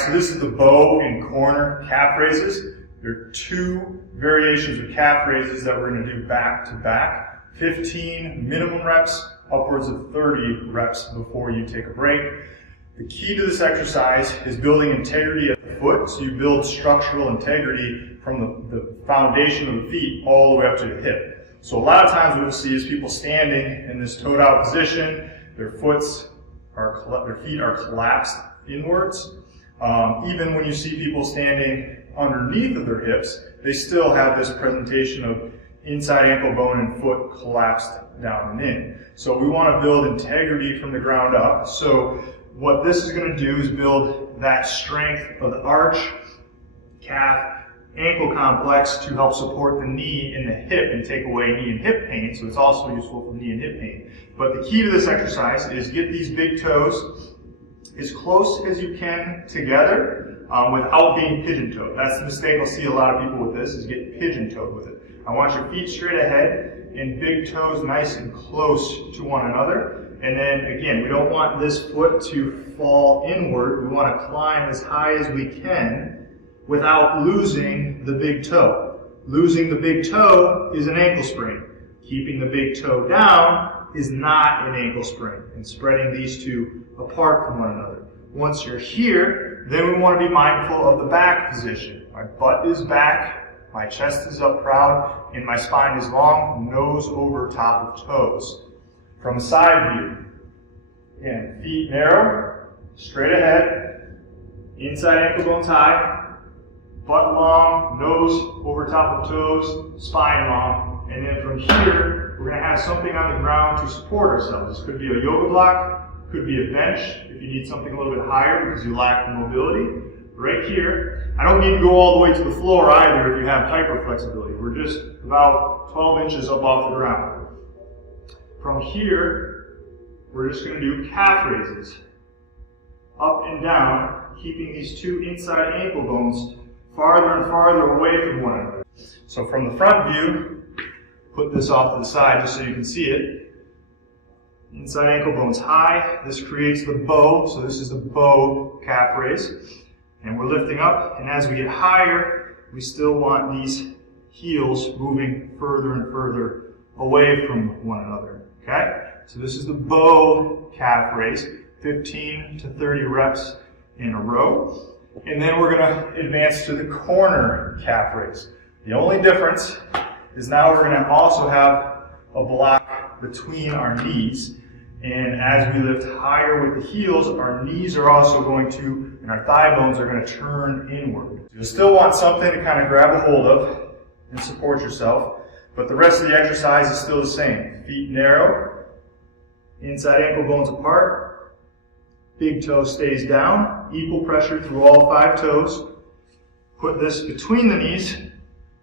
so this is the bow and corner calf raises. There are 2 variations of calf raises that we're going to do back to back. 15 minimum reps, upwards of 30 reps before you take a break. The key to this exercise is building integrity at the foot, so you build structural integrity from the foundation of the feet all the way up to the hip. So a lot of times what we'll see is people standing in this toed out position, their feet are collapsed inwards. Even when you see people standing underneath of their hips, they still have this presentation of inside ankle bone and foot collapsed down and in. So we want to build integrity from the ground up. So what this is going to do is build that strength of the arch, calf, ankle complex to help support the knee and the hip and take away knee and hip pain. So it's also useful for knee and hip pain. But the key to this exercise is get these big toes as close as you can together without being pigeon-toed. That's the mistake I'll see a lot of people with this, is get pigeon-toed with it. I want your feet straight ahead and big toes nice and close to one another. And then again, we don't want this foot to fall inward. We want to climb as high as we can without losing the big toe. Losing the big toe is an ankle sprain. Keeping the big toe down is not an ankle sprain, and spreading these two apart from one another. Once you're here, then we want to be mindful of the back position. My butt is back, my chest is up proud, and my spine is long, nose over top of toes. From a side view, again, feet narrow, straight ahead, inside ankle bones high, butt long, nose over top of toes, spine long, and then from here, we're going to have something on the ground to support ourselves. This could be a yoga block, could be a bench, if you need something a little bit higher because you lack the mobility. Right here, I don't need to go all the way to the floor either if you have hyperflexibility. We're just about 12 inches up off the ground. From here, we're just going to do calf raises, up and down, keeping these two inside ankle bones farther and farther away from one another. So from the front view, put this off to the side just so you can see it. Inside ankle bones high. This creates the bow, so this is the bow calf raise. And we're lifting up, and as we get higher, we still want these heels moving further and further away from one another. Okay? So this is the bow calf raise, 15 to 30 reps in a row. And then we're going to advance to the corner calf raise. The only difference is now we're going to also have a block between our knees. And as we lift higher with the heels, our knees are also going to, and our thigh bones are going to turn inward. You'll still want something to kind of grab a hold of and support yourself, but the rest of the exercise is still the same. Feet narrow, inside ankle bones apart, big toe stays down, equal pressure through all 5 toes. Put this between the knees,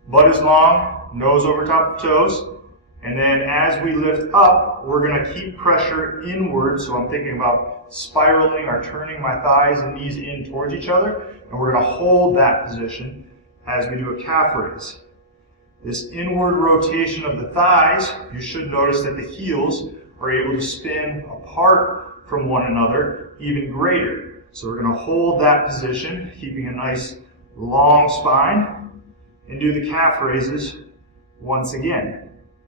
butt is long, nose over top of toes. And then as we lift up, we're going to keep pressure inward. So I'm thinking about spiraling or turning my thighs and knees in towards each other. And we're going to hold that position as we do a calf raise. This inward rotation of the thighs, you should notice that the heels are able to spin apart from one another even greater. So we're going to hold that position, keeping a nice long spine, and do the calf raises once again.